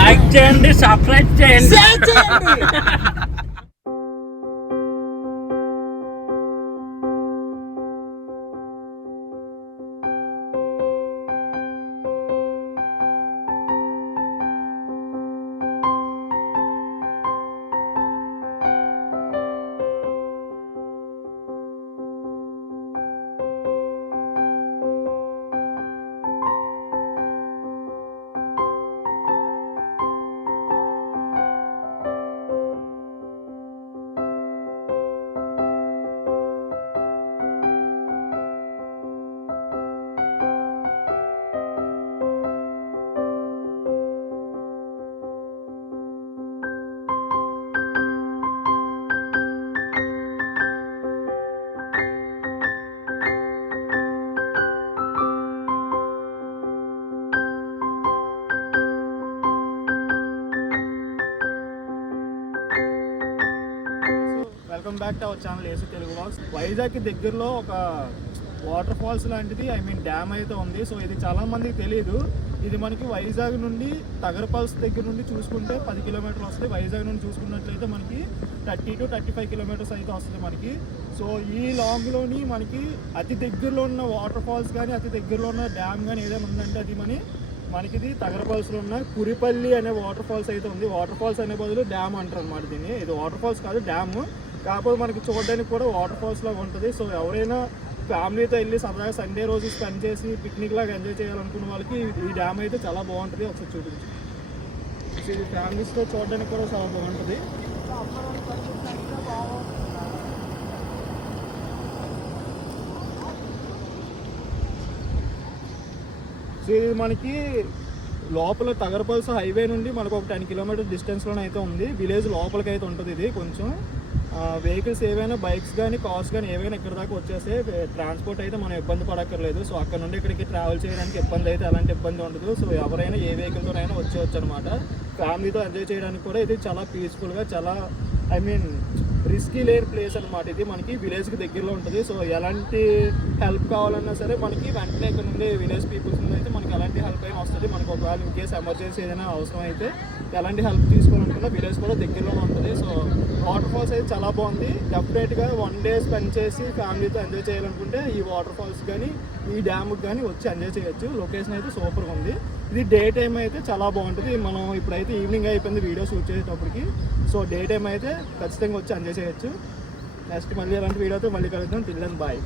Like చేయండి, subscribe చేయండి. Welcome back to our channel AC Telugu vlogs. వైజాగ్కి దగ్గరలో ఒక వాటర్ ఫాల్స్ లాంటిది డ్యామ్ అయితే ఉంది. సో ఇది చాలా మందికి తెలియదు. ఇది మనకి వైజాగ్ నుండి తగరపల్స్ దగ్గర నుండి చూసుకుంటే 10 కిలోమీటర్లు వస్తుంది. వైజాగ్ నుండి చూసుకున్నట్లయితే మనకి 30 to 35 కిలోమీటర్స్ అయితే వస్తుంది మనకి. సో ఈ లాంగ్లోని మనకి అతి దగ్గరలో ఉన్న వాటర్ ఫాల్స్ కానీ అతి దగ్గరలో ఉన్న డ్యామ్ కానీ ఏదైనా ఉందంటే అది మనకి ఇది తగరపల్స్లో ఉన్న కురిపల్లి అనే వాటర్ ఫాల్స్ అయితే ఉంది. వాటర్ ఫాల్స్ అనే బదులు డ్యామ్ అంటారు అనమాట దీన్ని. ఇది వాటర్ ఫాల్స్ కాదు, డ్యామ్. కాకపోతే మనకి చూడడానికి కూడా వాటర్ ఫాల్స్ లాగా ఉంటుంది. సో ఎవరైనా ఫ్యామిలీతో వెళ్ళి సరదాగా సండే రోజు స్పెండ్ చేసి పిక్నిక్ లాగా ఎంజాయ్ చేయాలనుకున్న వాళ్ళకి ఈ డ్యామ్ అయితే చాలా బాగుంటుంది. ఒకసారి చూపించి ఇది ఫ్యామిలీస్తో చూడడానికి కూడా చాలా బాగుంటుంది. సో ఇది మనకి లోపల తగరపల్స్ హైవే నుండి మనకు ఒక 10 కిలోమీటర్స్ డిస్టెన్స్లోనే అయితే ఉంది. విలేజ్ లోపలికి అయితే ఉంటుంది. ఇది కొంచెం వెహికల్స్ ఏవైనా బైక్స్ కానీ కార్స్ కానీ ఏవైనా ఇక్కడ దాకా వచ్చేస్తే ట్రాన్స్పోర్ట్ అయితే మనం ఇబ్బంది పడక్కర్లేదు. సో అక్కడ నుండి ఇక్కడికి ట్రావెల్ చేయడానికి ఇబ్బంది అయితే ఎలాంటి ఇబ్బంది ఉండదు. సో ఎవరైనా ఏ వెహికల్తోనైనా వచ్చేవచ్చు అనమాట. ఫ్యామిలీతో ఎంజాయ్ చేయడానికి కూడా ఇది చాలా పీస్ఫుల్గా, చాలా రిస్కీ లేని ప్లేస్ అనమాట. ఇది మనకి విలేజ్కి దగ్గరలో ఉంటుంది. సో ఎలాంటి హెల్ప్ కావాలన్నా సరే మనకి వెంటనే ఇక్కడ నుండి విలేజ్ పీపుల్స్ నుండి అయితే మనకి ఎలాంటి హెల్ప్ అయినా వస్తుంది. మనకి ఒకవేళ ఇన్ కేసు ఎమర్జెన్సీ ఏదైనా అవసరం అయితే ఎలాంటి హెల్ప్ తీసుకోవాలనుకున్నా విలేజ్ కూడా దగ్గరలోనే ఉంటుంది. సో వాటర్ ఫాల్స్ అయితే చాలా బాగుంది. డెఫినెట్గా 1 డే స్పెండ్ చేసి ఫ్యామిలీతో ఎంజాయ్ చేయాలనుకుంటే ఈ వాటర్ ఫాల్స్ కానీ ఈ డ్యామ్కి కానీ వచ్చి ఎంజాయ్ చేయొచ్చు. లొకేషన్ అయితే సూపర్గా ఉంది. ఇది డే టైం అయితే చాలా బాగుంటుంది. మనం ఇప్పుడైతే ఈవినింగ్ అయిపోయింది వీడియో షూట్ చేసేటప్పటికి. సో డే టైం అయితే ఖచ్చితంగా వచ్చి ఎంజాయ్ చేయొచ్చు. నెక్స్ట్ మళ్ళీ అలాంటి వీడియోతో మళ్ళీ కలుద్దాం. Till then bye.